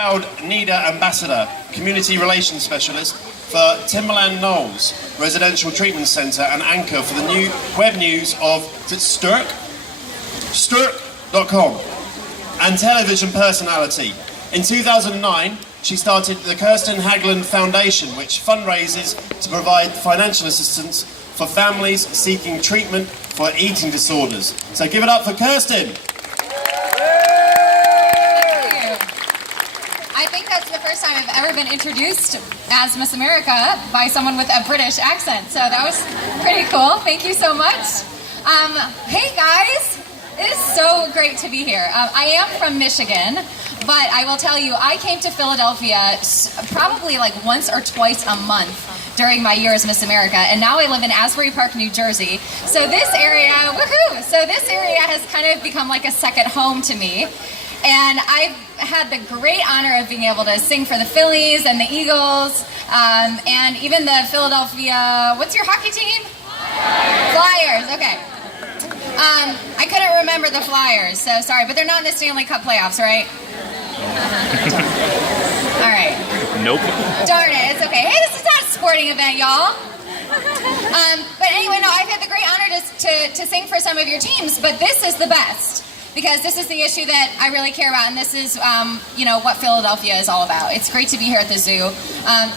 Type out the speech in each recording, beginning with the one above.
proud NEDA ambassador, community relations specialist for Timberland Knolls Residential Treatment Centre and anchor for the new web news of Sturk.com and television personality. In 2009, she started the Kirsten Haglund Foundation, which fundraises to provide financial assistance for families seeking treatment for eating disorders. So give it up for Kirsten. I think that's the first time I've ever been introduced as Miss America by someone with a British accent, so that was pretty cool. Thank you so much. Hey guys, it is so great to be here. I am from Michigan, but I will tell you, I came to Philadelphia probably like once or twice a month during my year as Miss America, and now I live in Asbury Park, New Jersey. So this area, woohoo! So this area has kind of become like a second home to me. And I've had the great honor of being able to sing for the Phillies and the Eagles, and even the Philadelphia, what's your hockey team? Flyers, okay. I couldn't remember the Flyers, so sorry, but they're not in the Stanley Cup playoffs, right? All right. Nope. Darn it, it's okay. Hey, this is not a sporting event, y'all. But anyway, no, I've had the great honor to sing for some of your teams, but this is the best. Because this is the issue that I really care about, and this is, what Philadelphia is all about. It's great to be here at the zoo.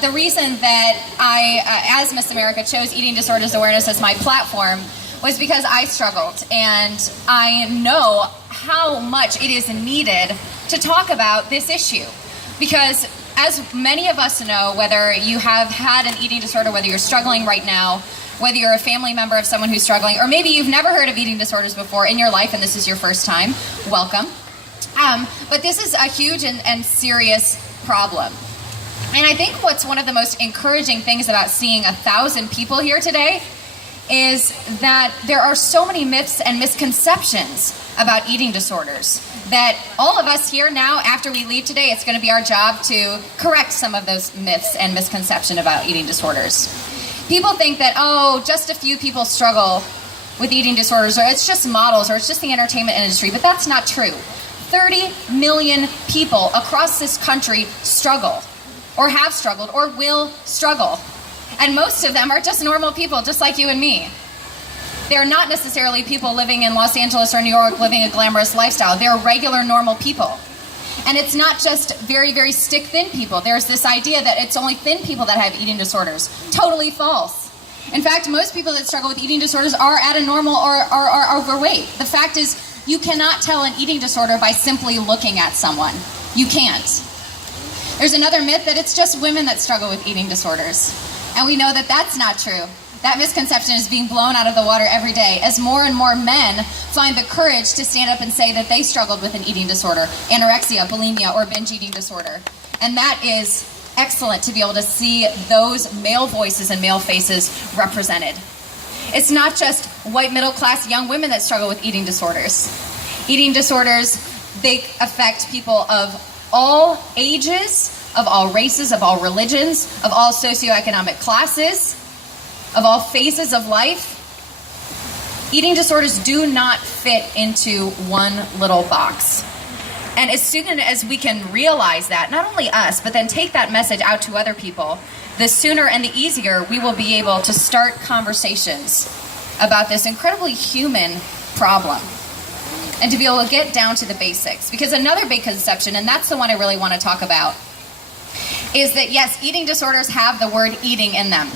The reason that I, as Miss America, chose Eating Disorders Awareness as my platform was because I struggled, and I know how much it is needed to talk about this issue. Because as many of us know, whether you have had an eating disorder, whether you're struggling right now, whether you're a family member of someone who's struggling, or maybe you've never heard of eating disorders before in your life and this is your first time, welcome. But this is a huge and serious problem. And I think what's one of the most encouraging things about seeing 1,000 people here today is that there are so many myths and misconceptions about eating disorders that all of us here now, after we leave today, it's going to be our job to correct some of those myths and misconceptions about eating disorders. People think that, just a few people struggle with eating disorders, or it's just models, or it's just the entertainment industry, but that's not true. 30 million people across this country struggle, or have struggled, or will struggle. And most of them are just normal people, just like you and me. They're not necessarily people living in Los Angeles or New York living a glamorous lifestyle. They're regular, normal people. And it's not just very, very stick-thin people. There's this idea that it's only thin people that have eating disorders. Totally false. In fact, most people that struggle with eating disorders are at a normal or are overweight. The fact is, you cannot tell an eating disorder by simply looking at someone. You can't. There's another myth that it's just women that struggle with eating disorders. And we know that that's not true. That misconception is being blown out of the water every day as more and more men find the courage to stand up and say that they struggled with an eating disorder, anorexia, bulimia, or binge eating disorder. And that is excellent to be able to see those male voices and male faces represented. It's not just white middle-class young women that struggle with eating disorders. Eating disorders, they affect people of all ages, of all races, of all religions, of all socioeconomic classes, of all phases of life. Eating disorders do not fit into one little box. And as soon as we can realize that, not only us, but then take that message out to other people, the sooner and the easier we will be able to start conversations about this incredibly human problem. And to be able to get down to the basics. Because another big conception, and that's the one I really want to talk about, is that yes, eating disorders have the word eating in them.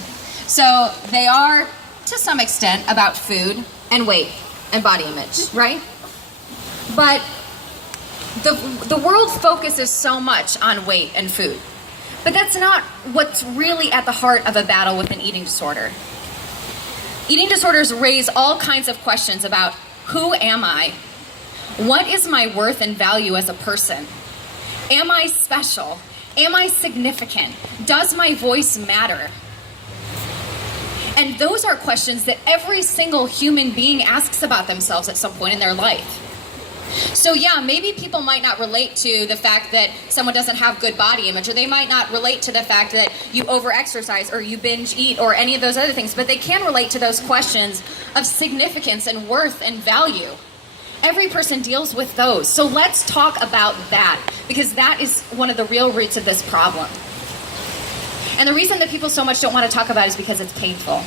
So they are, to some extent, about food and weight and body image, right? But the world focuses so much on weight and food. But that's not what's really at the heart of a battle with an eating disorder. Eating disorders raise all kinds of questions about who am I? What is my worth and value as a person? Am I special? Am I significant? Does my voice matter? And those are questions that every single human being asks about themselves at some point in their life. So yeah, maybe people might not relate to the fact that someone doesn't have good body image, or they might not relate to the fact that you over-exercise or you binge eat or any of those other things, but they can relate to those questions of significance and worth and value. Every person deals with those. So let's talk about that, because that is one of the real roots of this problem. And the reason that people so much don't want to talk about it is because it's painful.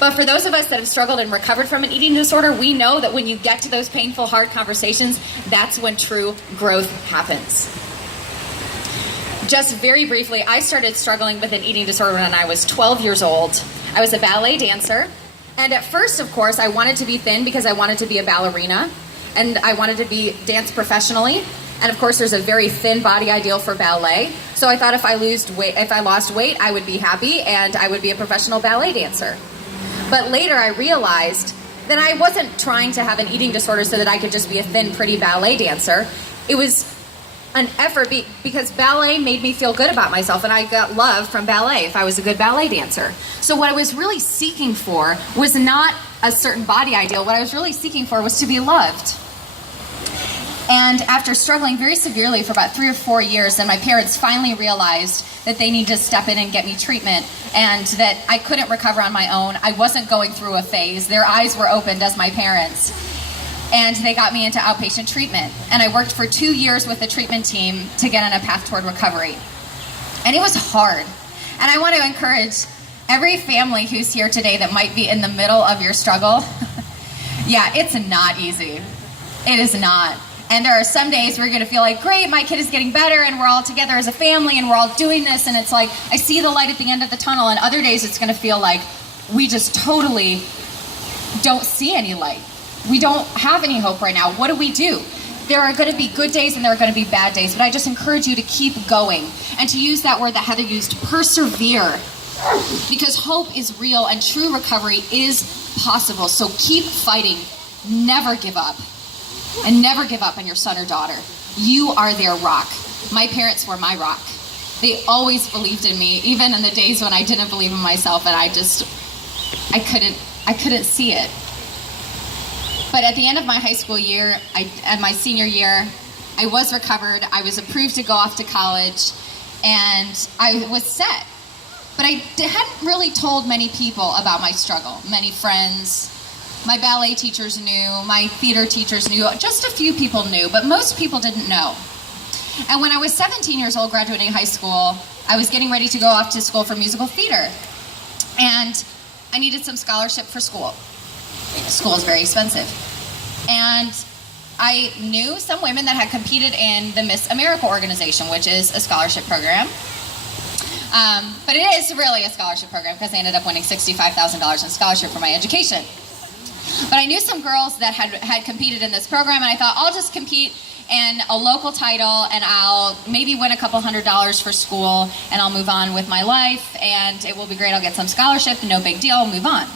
But for those of us that have struggled and recovered from an eating disorder, we know that when you get to those painful, hard conversations, that's when true growth happens. Just very briefly, I started struggling with an eating disorder when I was 12 years old. I was a ballet dancer. And at first, of course, I wanted to be thin because I wanted to be a ballerina. And I wanted to dance professionally. And of course, there's a very thin body ideal for ballet. So I thought if I lost weight, I would be happy and I would be a professional ballet dancer. But later I realized that I wasn't trying to have an eating disorder so that I could just be a thin, pretty ballet dancer. It was an effort because ballet made me feel good about myself, and I got love from ballet if I was a good ballet dancer. So what I was really seeking for was not a certain body ideal. What I was really seeking for was to be loved. And after struggling very severely for about 3 or 4 years, then my parents finally realized that they needed to step in and get me treatment, and that I couldn't recover on my own. I wasn't going through a phase. Their eyes were opened as my parents. And they got me into outpatient treatment. And I worked for 2 years with the treatment team to get on a path toward recovery. And it was hard. And I want to encourage every family who's here today that might be in the middle of your struggle. Yeah, it's not easy. It is not. And there are some days where you're going to feel like, great, my kid is getting better and we're all together as a family and we're all doing this, and it's like, I see the light at the end of the tunnel. And other days it's going to feel like we just totally don't see any light. We don't have any hope right now. What do? There are going to be good days and there are going to be bad days, but I just encourage you to keep going and to use that word that Heather used, persevere, because hope is real and true recovery is possible. So keep fighting. Never give up. And never give up on your son or daughter. You are their rock. My parents were my rock. They always believed in me, even in the days when I didn't believe in myself, and I couldn't see it. But at the end of my high school year, at my senior year, I was recovered. I was approved to go off to college, and I was set. But I hadn't really told many people about my struggle. Many friends. My ballet teachers knew, my theater teachers knew, just a few people knew, but most people didn't know. And when I was 17 years old, graduating high school, I was getting ready to go off to school for musical theater. And I needed some scholarship for school. School is very expensive. And I knew some women that had competed in the Miss America organization, which is a scholarship program. But it is really a scholarship program because I ended up winning $65,000 in scholarship for my education. But I knew some girls that had competed in this program, and I thought, I'll just compete in a local title, and I'll maybe win a couple $100s for school, and I'll move on with my life, and it will be great. I'll get some scholarship, no big deal, I'll move on.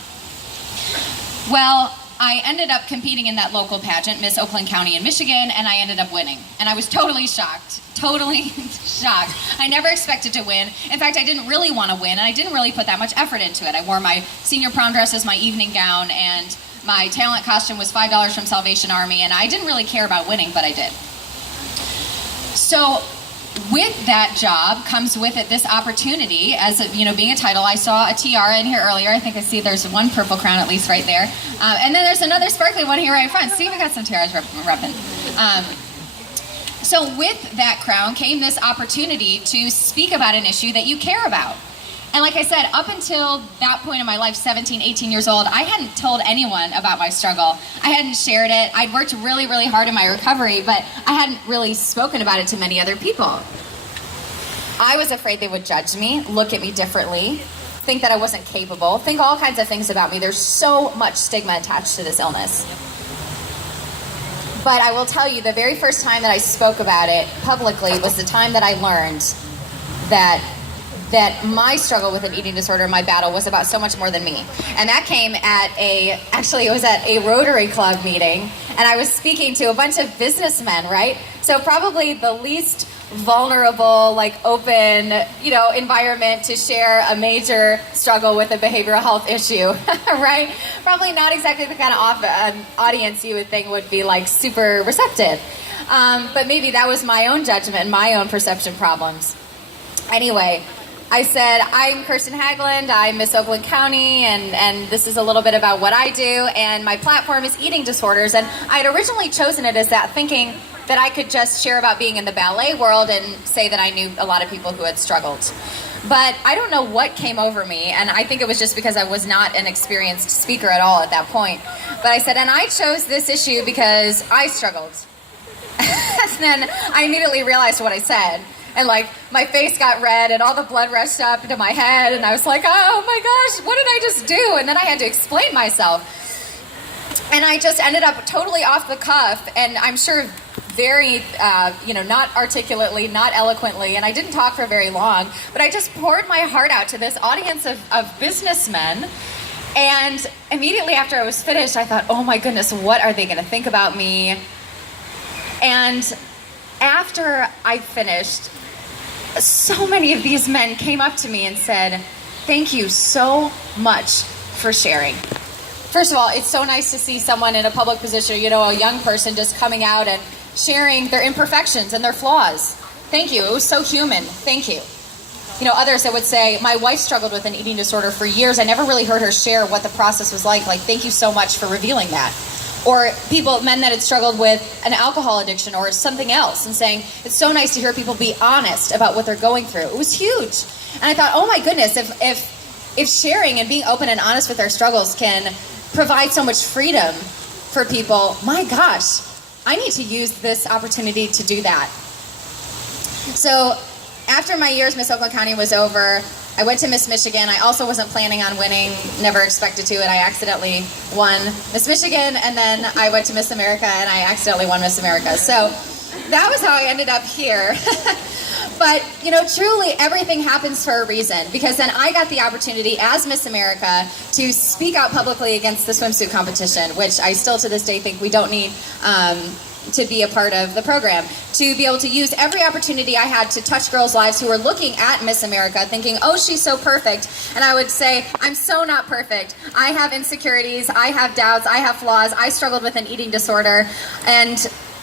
Well, I ended up competing in that local pageant, Miss Oakland County in Michigan, and I ended up winning. And I was totally shocked. Totally shocked. I never expected to win. In fact, I didn't really want to win, and I didn't really put that much effort into it. I wore my senior prom dress as my evening gown, and my talent costume was $5 from Salvation Army, and I didn't really care about winning, but I did. So with that job comes with it this opportunity as being a title. I saw a tiara in here earlier. I think I see there's one purple crown at least right there. And then there's another sparkly one here right in front. See, we got some tiaras repping. So with that crown came this opportunity to speak about an issue that you care about. And like I said, up until that point in my life, 17, 18 years old, I hadn't told anyone about my struggle. I hadn't shared it. I'd worked really, really hard in my recovery, but I hadn't really spoken about it to many other people. I was afraid they would judge me, look at me differently, think that I wasn't capable, think all kinds of things about me. There's so much stigma attached to this illness. But I will tell you, the very first time that I spoke about it publicly was the time that I learned that my struggle with an eating disorder, my battle, was about so much more than me. And that came at it was at a Rotary Club meeting, and I was speaking to a bunch of businessmen, right? So probably the least vulnerable, open, environment to share a major struggle with a behavioral health issue, right? Probably not exactly the kind of audience you would think would be super receptive. But maybe that was my own judgment and my own perception problems. Anyway, I said, I'm Kirsten Haglund, I'm Miss Oakland County, and this is a little bit about what I do, and my platform is eating disorders. And I had originally chosen it as that, thinking that I could just share about being in the ballet world and say that I knew a lot of people who had struggled. But I don't know what came over me, and I think it was just because I was not an experienced speaker at all at that point. But I said, and I chose this issue because I struggled. And then I immediately realized what I said. And like my face got red and all the blood rushed up into my head and I was like, oh my gosh, what did I just do? And then I had to explain myself. And I just ended up totally off the cuff, and I'm sure very, not articulately, not eloquently, and I didn't talk for very long, but I just poured my heart out to this audience of businessmen. And immediately after I was finished, I thought, oh my goodness, what are they going to think about me? And after I finished, so many of these men came up to me and said, thank you so much for sharing. First of all, it's so nice to see someone in a public position, a young person just coming out and sharing their imperfections and their flaws. Thank you. It was so human. Thank you. Others that would say, my wife struggled with an eating disorder for years. I never really heard her share what the process was like. Like, thank you so much for revealing that. Or men that had struggled with an alcohol addiction or something else, and saying, it's so nice to hear people be honest about what they're going through. It was huge. And I thought, oh my goodness, if sharing and being open and honest with their struggles can provide so much freedom for people, my gosh, I need to use this opportunity to do that. So after my year as Miss Oakland County was over, I went to Miss Michigan. I also wasn't planning on winning, never expected to, and I accidentally won Miss Michigan, and then I went to Miss America, and I accidentally won Miss America. So that was how I ended up here. But, truly everything happens for a reason, because then I got the opportunity as Miss America to speak out publicly against the swimsuit competition, which I still to this day think we don't need to be a part of the program, to be able to use every opportunity I had to touch girls' lives who were looking at Miss America thinking, oh, she's so perfect. And I would say, I'm so not perfect. I have insecurities, I have doubts, I have flaws, I struggled with an eating disorder. And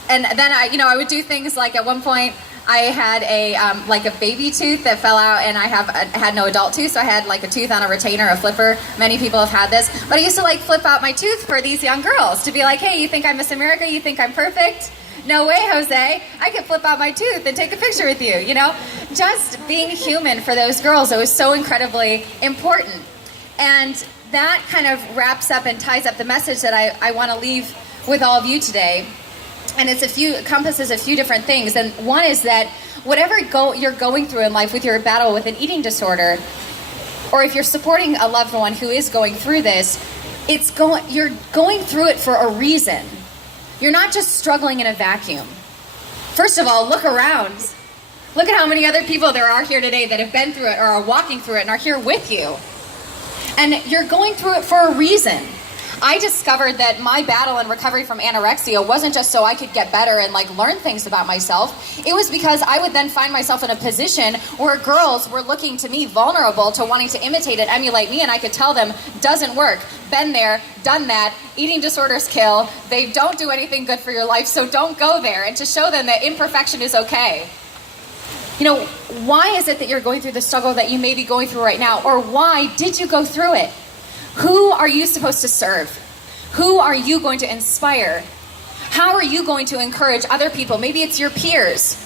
then I would do things like, at one point, I had a baby tooth that fell out, and I had no adult tooth, so I had like a tooth on a retainer, a flipper. Many people have had this, but I used to flip out my tooth for these young girls to be like, hey, you think I'm Miss America? You think I'm perfect? No way, Jose. I can flip out my tooth and take a picture with you, Just being human for those girls, it was so incredibly important. And that kind of wraps up and ties up the message that I want to leave with all of you today. And it encompasses a few different things. And one is that whatever you're going through in life with your battle with an eating disorder, or if you're supporting a loved one who is going through this, you're going through it for a reason. You're not just struggling in a vacuum. First of all, look around. Look at how many other people there are here today that have been through it or are walking through it and are here with you. And you're going through it for a reason. I discovered that my battle and recovery from anorexia wasn't just so I could get better and learn things about myself. It was because I would then find myself in a position where girls were looking to me vulnerable to wanting to imitate and emulate me, and I could tell them, doesn't work, been there, done that, eating disorders kill, they don't do anything good for your life, so don't go there, and to show them that imperfection is okay. Why is it that you're going through the struggle that you may be going through right now, or why did you go through it? Who are you supposed to serve? Who are you going to inspire? How are you going to encourage other people? Maybe it's your peers,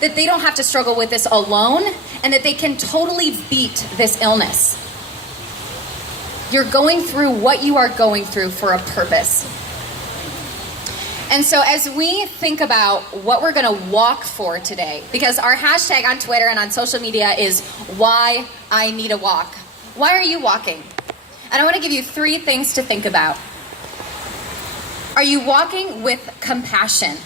that they don't have to struggle with this alone and that they can totally beat this illness. You're going through what you are going through for a purpose. And so as we think about what we're going to walk for today, because our hashtag on Twitter and on social media is why I need a walk. Why are you walking? And I want to give you 3 things to think about. Are you walking with compassion?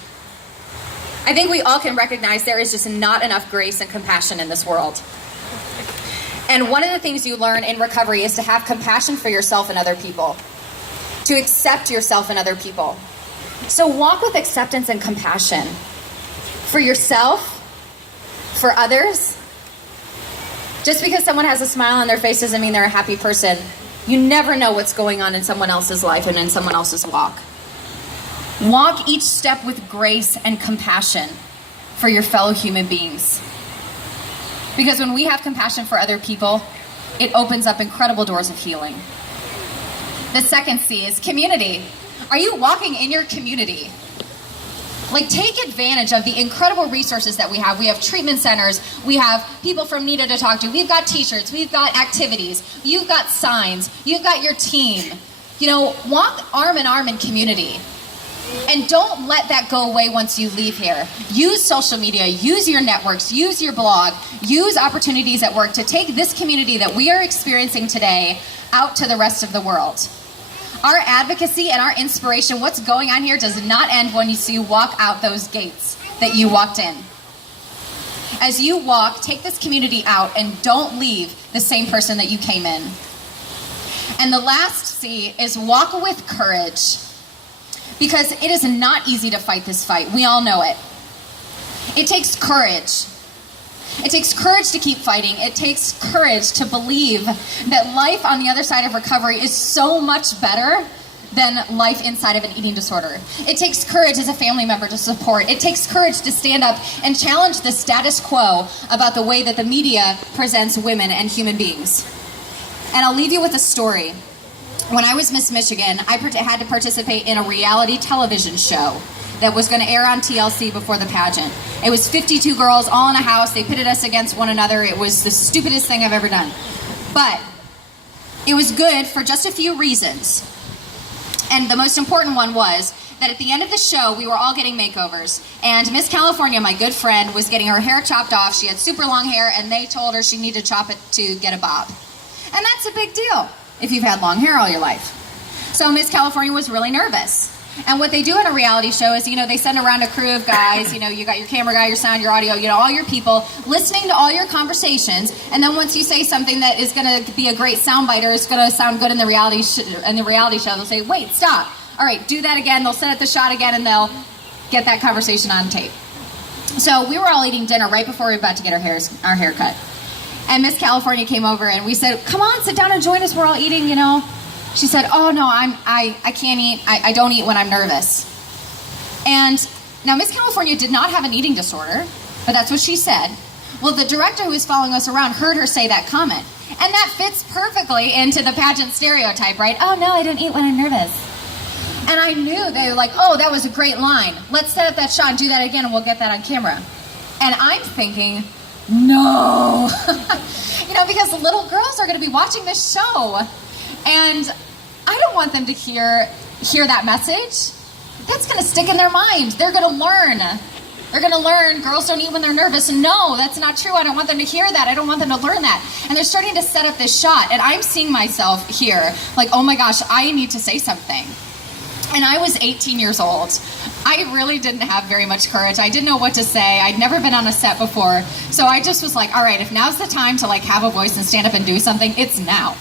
I think we all can recognize there is just not enough grace and compassion in this world. And one of the things you learn in recovery is to have compassion for yourself and other people, to accept yourself and other people. So walk with acceptance and compassion for yourself, for others. Just because someone has a smile on their face doesn't mean they're a happy person. You never know what's going on in someone else's life and in someone else's walk. Walk each step with grace and compassion for your fellow human beings. Because when we have compassion for other people, it opens up incredible doors of healing. The second C is community. Are you walking in your community? Like, take advantage of the incredible resources that we have. We have treatment centers. We have people from NEDA to talk to. We've got t-shirts. We've got activities. You've got signs. You've got your team. You know, walk arm in arm in community. And don't let that go away once you leave here. Use social media. Use your networks. Use your blog. Use opportunities at work to take this community that we are experiencing today out to the rest of the world. Our advocacy and our inspiration, what's going on here, does not end when you walk out those gates that you walked in. As you walk, take this community out and don't leave the same person that you came in. And the last C is walk with courage. Because it is not easy to fight this fight. We all know it. It takes courage. It takes courage to keep fighting. It takes courage to believe that life on the other side of recovery is so much better than life inside of an eating disorder. It takes courage as a family member to support. It takes courage to stand up and challenge the status quo about the way that the media presents women and human beings. And I'll leave you with a story. When I was Miss Michigan, I had to participate in a reality television show that was going to air on TLC before the pageant. It was 52 girls all in a house. They pitted us against one another. It was the stupidest thing I've ever done. But it was good for just a few reasons. And the most important one was that at the end of the show, we were all getting makeovers. And Miss California, my good friend, was getting her hair chopped off. She had super long hair, and they told her she needed to chop it to get a bob. And that's a big deal if you've had long hair all your life. So Miss California was really nervous. And what they do in a reality show is, they send around a crew of guys, you got your camera guy, your sound, your audio, all your people listening to all your conversations. And then once you say something that is going to be a great soundbite or is going to sound good in the reality show, they'll say, wait, stop. All right, do that again. They'll set up the shot again and they'll get that conversation on tape. So we were all eating dinner right before we were about to get our hair cut. And Miss California came over and we said, come on, sit down and join us. We're all eating, She said, oh, no, I can't eat. I don't eat when I'm nervous. And now Miss California did not have an eating disorder, but that's what she said. Well, the director who was following us around heard her say that comment. And that fits perfectly into the pageant stereotype, right? Oh, no, I don't eat when I'm nervous. And I knew they were like, oh, that was a great line. Let's set up that shot and do that again and we'll get that on camera. And I'm thinking, no. Because little girls are going to be watching this show. And I don't want them to hear that message. That's going to stick in their mind. They're going to learn. They're going to learn girls don't eat when they're nervous. No, that's not true. I don't want them to hear that. I don't want them to learn that. And they're starting to set up this shot. And I'm seeing myself here like, oh my gosh, I need to say something. And I was 18 years old. I really didn't have very much courage. I didn't know what to say. I'd never been on a set before. So I just was like, all right, if now's the time to have a voice and stand up and do something, it's now.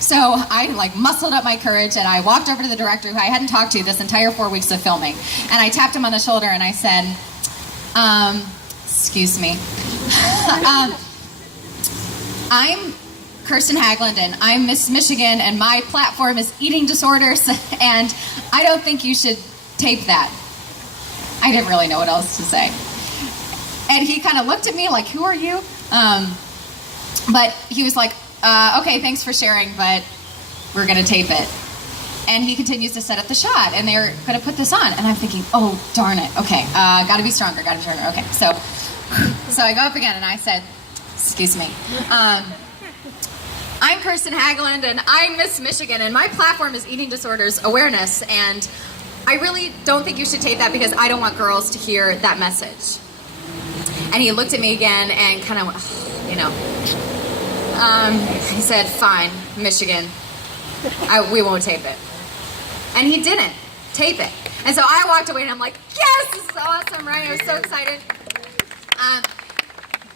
So I muscled up my courage and I walked over to the director who I hadn't talked to this entire 4 weeks of filming. And I tapped him on the shoulder and I said, excuse me. I'm Kirsten Haglund and I'm Miss Michigan and my platform is eating disorders and I don't think you should tape that. I didn't really know what else to say. And he kind of looked at me like, who are you? But he was like, okay, thanks for sharing, but we're going to tape it. And he continues to set up the shot, and they're going to put this on. And I'm thinking, oh, darn it. Okay, got to be stronger, Okay, so I go up again, and I said, excuse me. I'm Kirsten Haglund, and I'm Miss Michigan, and my platform is Eating Disorders Awareness, and I really don't think you should tape that because I don't want girls to hear that message. And he looked at me again and kind of went, he said, fine, Michigan, we won't tape it. And he didn't tape it. And so I walked away and I'm like, yes, this is awesome, right? I was so excited.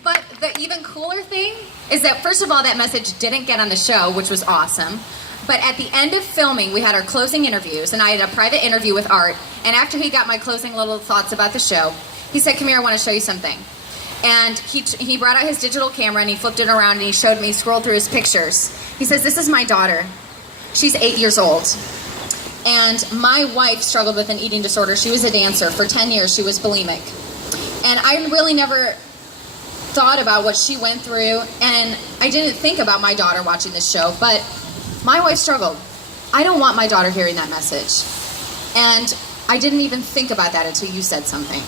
But the even cooler thing is that, first of all, that message didn't get on the show, which was awesome. But at the end of filming, we had our closing interviews, and I had a private interview with Art. And after he got my closing little thoughts about the show, he said, come here, I want to show you something. And he brought out his digital camera, and he flipped it around, and he showed me, scrolled through his pictures. He says, this is my daughter. She's 8 years old. And my wife struggled with an eating disorder. She was a dancer. For 10 years, she was bulimic. And I really never thought about what she went through, and I didn't think about my daughter watching this show, but my wife struggled. I don't want my daughter hearing that message. And I didn't even think about that until you said something.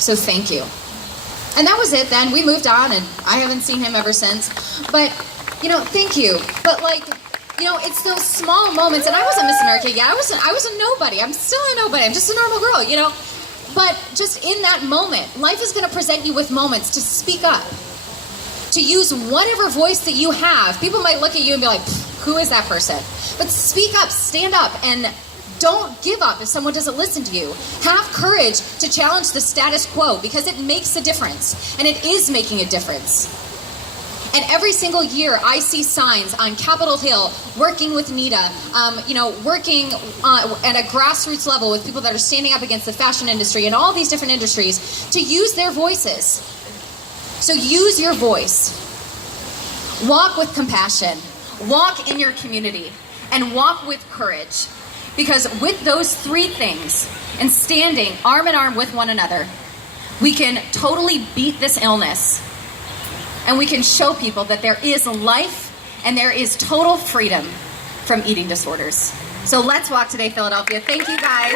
So thank you. And that was it then. We moved on, and I haven't seen him ever since. But, you know, thank you. But, like, you know, it's those small moments, and I wasn't Miss America yet. I was a nobody. I'm still a nobody. I'm just a normal girl, you know. But just in that moment, life is going to present you with moments to speak up, to use whatever voice that you have. People might look at you and be like, who is that person? But speak up, stand up, and don't give up if someone doesn't listen to you. Have courage to challenge the status quo, because it makes a difference, and it is making a difference. And every single year, I see signs on Capitol Hill working with NEDA, you know, working at a grassroots level with people that are standing up against the fashion industry and all these different industries to use their voices. So use your voice. Walk with compassion. Walk in your community. And walk with courage. Because with those three things, and standing arm in arm with one another, we can totally beat this illness. And we can show people that there is life and there is total freedom from eating disorders. So let's walk today, Philadelphia. Thank you, guys.